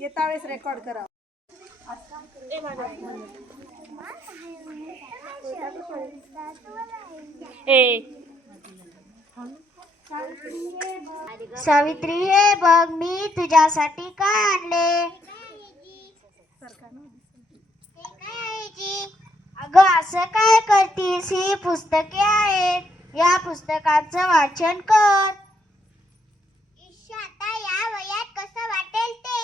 येता वेळेस रेकॉर्ड करा. सावित्री हे बघ मी तुझ्यासाठी काय आणले. अगं असं काय करतीस, ही पुस्तके आहेत, या पुस्तकाचं वाचन कर. आता या वयात कसं वाटेल ते.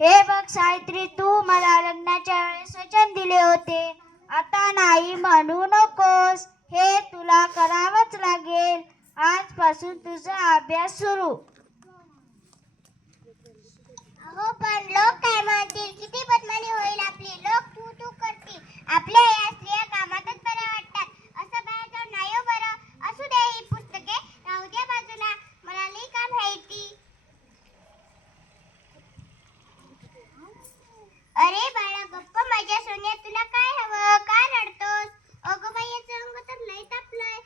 हे बघ सावित्री, तू मला लग्नाच्या वेळेस वचन दिले होते, आता नाही म्हणू नकोस. हे तुला करावंच लागेल. आजपासून तुझा अभ्यास सुरू. अहो पण लोक काय म्हणतील, किती बदनामी होईल आपली. लोक तू तू करतील. आपल्या या स्त्रिया कामातच बऱ्या वाटतात. असं बाहेर जाऊन नाही हो बरं. असू दे, ही पुस्तके राहू द्या बाजूला, मला नाही का माहिती. अरे बाळा गप्प, माझ्या सोन्या, तुला काय हवं, का रडतोस. अगं बाई याचं अंग तर लय तापलंय.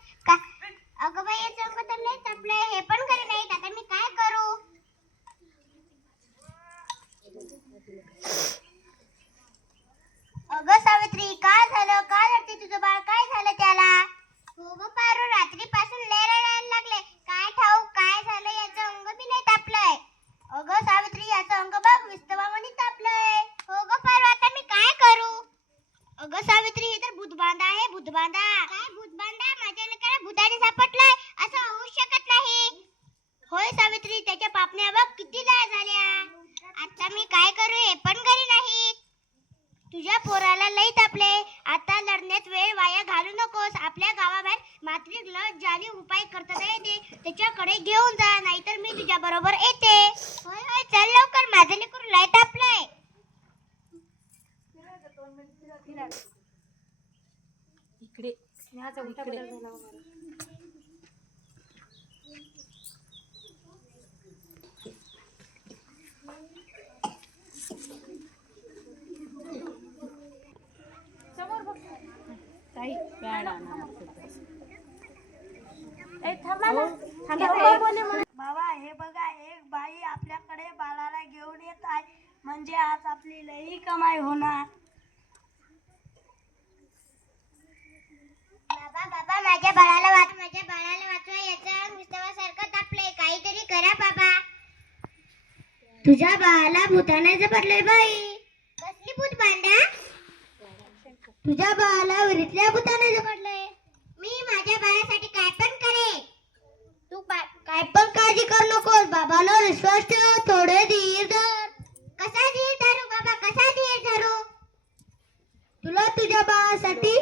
अगं बाई याचं अंग तर लय तापलंय. हे पण घरी नाहीत, आता मी काय करू. अगं सावित्री, काय झालं, काय रडते तुझं बाळ, काय झालं त्याला. हो ग पारू, रात्रीपासून लय रडायला लागले. काय ठाऊक काय झालं, याचं अंग बी लय तापलंय. अगं सावित्री, याचं अंग बघ विस्तवामध्ये तापलंय. हो ग पारू, आता मी काय करू. अगं सावित्री, हे तर भूतबांधा आहे, भूतबांधा. काय भूतबांधा, माझ्या लेकराला भूताने सापडलंय, असं होऊ शकत नाही. होय सावित्री, त्याच्या पापण्या बघ किती लाल झाल्या. आता मी काय करू, हे पण घरी नाही. तुझ्या पोराला लई तापले, आता लढण्यात वेळ वाया घालू नकोस. आपल्या गावाबाहेर मात्रिक लस जाली उपाय करता येते, त्याच्याकडे घेऊन जा, नाहीतर मी तुझ्या बरोबर येते. होय होय, चल लवकर, माझं लेकरू लय तापलंय. इकडे इकडे समोर बघ ताई. बाबा हे बघा, एक बाई आपल्याकडे बाळाला घेऊन येत आहे, म्हणजे आज आपली लई कमाई होणार. बाबा बाबा, माझ्या बाळाला वाचवा, याचा अंग विस्तवासारखं तापलंय, काहीतरी करा बाबा. तुझ्या बाळाला भूताने झपटलंय बाई. कसली भूत बांधा. तुझ्या बाळाला विहिरीतल्या भूताने झपटलंय. मी माझ्या बाळासाठी काय पण करेन. तू काय पण काळजी करू नकोस, बाबाला विश्वास ठेव, थोडे धीर धर. कसा धीर धरू बाबा, कसा धीर धरू. तुला तुझ्या बाळासाठी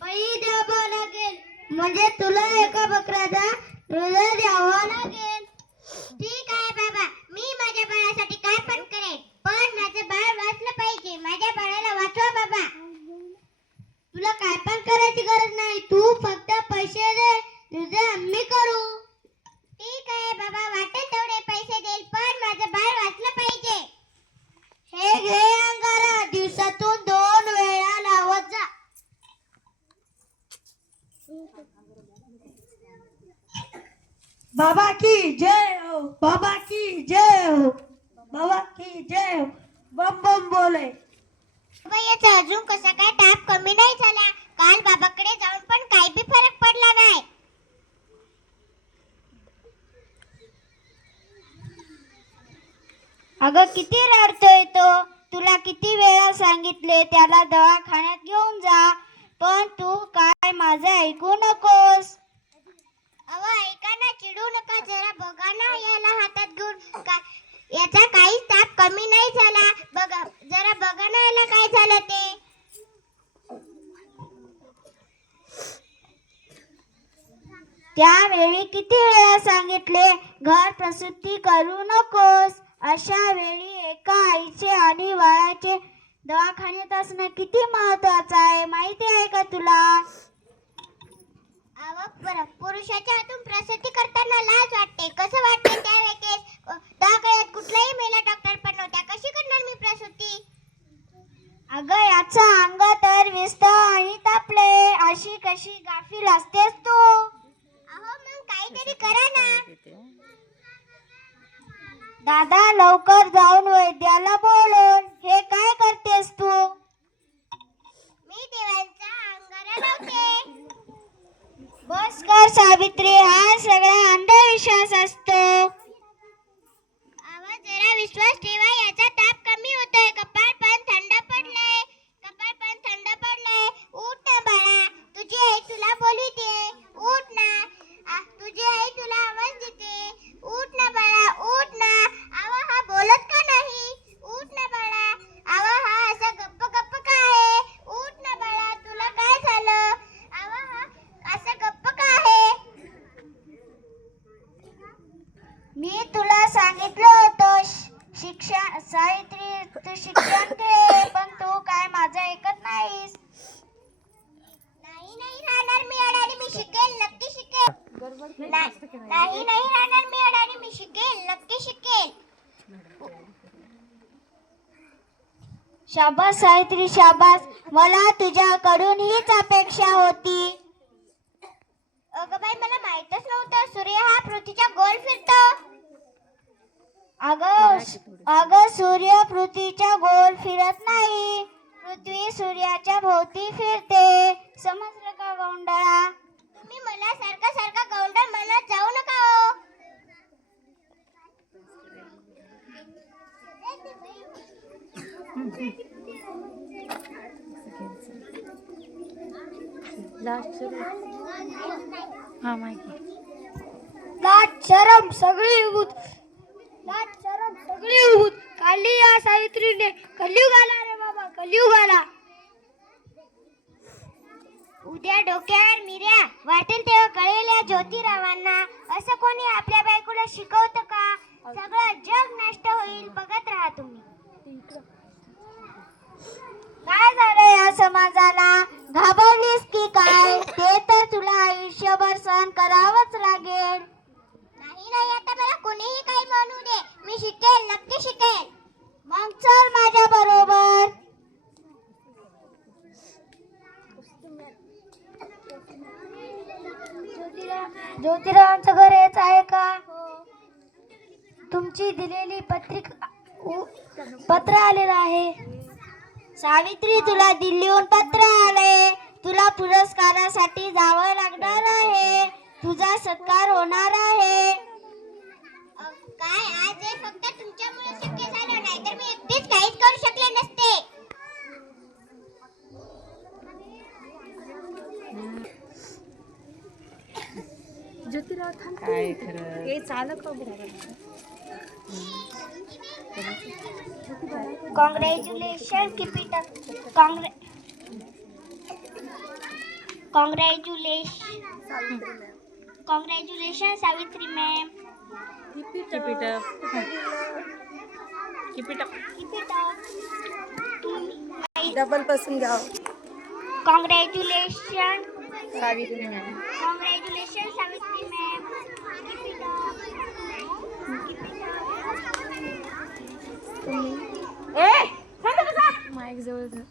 बळी द्यावा लागेल, म्हणजे तुला एका बकऱ्याचा हृदय द्यावा लागेल. ठीक आहे बाबा, मी माझ्या बाळासाठी काय पण करेन, पण माझं बाळ वाचलं पाहिजे. माझ्या बाळाला वाचवा बाबा. तुला काय पण करायची गरज नाही, तू फक्त पैसे दे, तुझे आम्ही करू. ठीक आहे बाबा, वाटेल तेवढे पैसे देईल, पण माझं बाळ वाचलं पाहिजे. हे घे अंगारा, दिवसातून 2 वेळा लावत जा. बाबा की जय हो, बाबा की जय हो, बाबा की जय हो, बम बम बोले. याचा अजून कसा काय ताप कमी नाही झाला. काल बाबाकडे जाऊन पण काही बी फरक पडला नाही. अगं किती रडतोय तो, तुला किती वेळा सांगितले त्याला दवाखान्यात घेऊन जा, पण तू काय माझं ऐकू नकोस. अव ऐका ना, चिडू नका, जरा बघा ना याला हातात घेऊन. याचा काहीच ताप कमी नाही झाला. बघा जरा, बघा ना याला काय झालं ते. त्यावेळी किती वेळा सांगितले, घर प्रसूती करू नकोस. अशा वेळी एका आईचे आणि बाळाचे दवाखान्यात असणं किती महत्वाचं आहे, माहिती आहे का तुला. पुरुषाच्या हातून प्रसूती करताना लाज वाटते. कसं वाटते त्यावेळेस. दवाखान्यात कुठलाही महिला डॉक्टर पण नव्हत्या, कशी करणार मी प्रसूती. अगं याचा अंग तर विस्त आणि तापले, अशी कशी गाफील असतेस तू. अहो मग काहीतरी करा ना. दादा लवकर जाऊन वैद्याला बोलव. हे काय करतेस तू? मी देवांचा अंगारा लावते. बस कर सावित्री, हा सगळा अंधविश्वास असतो. आवाज जरा विश्वास ठेवा, याचा ताप कमी होतोय. कपाळ पण थंड पडलंय. उठ ना बाळा, तुझी आई तुला बोलते. उठ ना. तुझी आई तुला आवाज देते. उठ ना बाळा, उठ ना. आवा हा बोलत का नाही? उठ ना बाळा. आवा हा असा गप्प गप्प का आहे? उठ ना बाळा, तुला काय झालं? आवा हा असा गप्प का आहे? मी तुला सांगितलं होतं शिक्षण सावित्री, तू शिक्षण घे, पण तू काय माझं ऐकत नाहीस. नाही राहणार मी अडाणी, मी शिकेल, नक्की शिकेल. नाही राहणार मी अडाणी, मी शिकेल, नक्की शिकेल. शाबास सावित्री, शाबास. मला तुझ्याकडून हीच अपेक्षा होती. अगं बाई, मला माहीतच नव्हतं सूर्य हा पृथ्वीच्या गोल फिरतो. अगं सूर्य पृथ्वीच्या गोल फिरत नाही. पृथ्वी सूर्याच्या भोवती फिरते. समजलं का गौंडळा? तुम्ही मला सारखा गौंडळ म्हणत जाऊ नका हो. लाज शरम सगळी उभूत. काढली या सावित्रीने. कलियुग आला रे बाबा, कलियुग आला. उद्या डोक्यावर मिऱ्या वाटेल तेव्हा कळेल या ज्योतिरावांना. असं कोणी आपल्या बायकोला शिकवतं का? सगळं जग नष्ट होईल, बघत राहा तुम्ही. काय झालं या समाजाला? घाबरलीस की काय? ते तर तुला आयुष्यभर सहन करावंच लागेल. नाही, आता मला कोणीही काही म्हणू दे, मी शिकेल, नक्की शिकेल. मग चल माझ्या बरोबर. ज्योतिरावांचं घर हेच आहे का? तुमची दिलेली पत्र आलेलं आहे. सावित्री, तुला दिल्लीहून पत्र आले. तुला पुरस्कारासाठी जावं लागणार आहे. तुझा सत्कार होणार आहे. काय आज हे फक्त तुमच्यामुळे शक्य झालं, नाहीतर मी एकटीच काहीच करू शकले नसते. काय खरं हे चालत congratulation congratulation Savitri ma'am. Double पासून घ्या. Congratulation Savitri ma'am. Congratulation Savitri ma'am. Mic जवळ धर.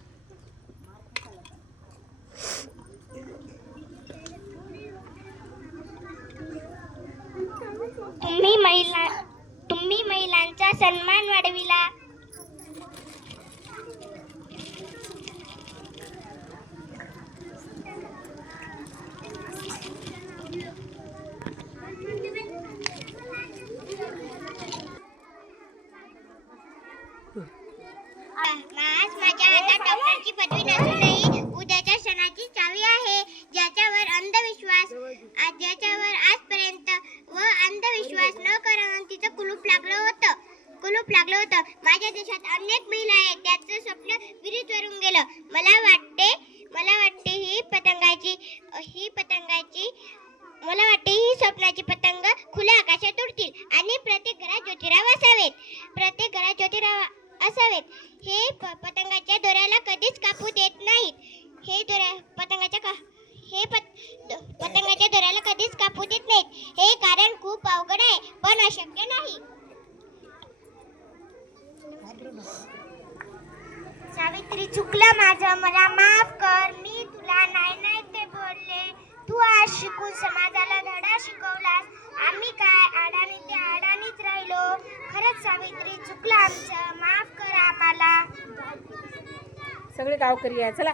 तुम्ही महिलांचा सन्मान वाढविला. आज माझ्या हातात डॉक्टरची पदवी नसूनही उद्याच्या क्षणाची चावी आहे, ज्याच्यावर आजपर्यंत अंधविश्वास न करून तिचं कुलूप लागलं होतं. माझ्या देशात अनेक महिला आहेत, त्याचं स्वप्न विहिरीत वरून गेलं. मला वाटते ही स्वप्नाची पतंग खुल्या आकाशात उडतील आणि प्रत्येक घरात ज्योतिराव असावेत. हे पतंगाच्या दोऱ्याला कधीच कापू देत नाहीत. पतंगाच्या दोऱ्याला कधीच कापू देत नाहीत. हे कारण खूप अवघड आहे, पण अशक्य नाही. सावित्री, चुकलं माझं, मला माफ कर. मी तुला नाही ते बोलले. तू आज शिकून समाजाला धडा शिकवलास. आम्ही काय चुकलं आमचं, माफ करा आम्हाला. सगळे गावकरी आहे चला.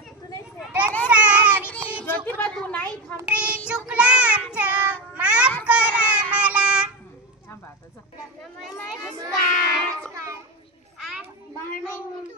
ज्योतिबा तू नाही चुकलं आमचं, माफ करा आम्हाला. नमस्कार. म्हणून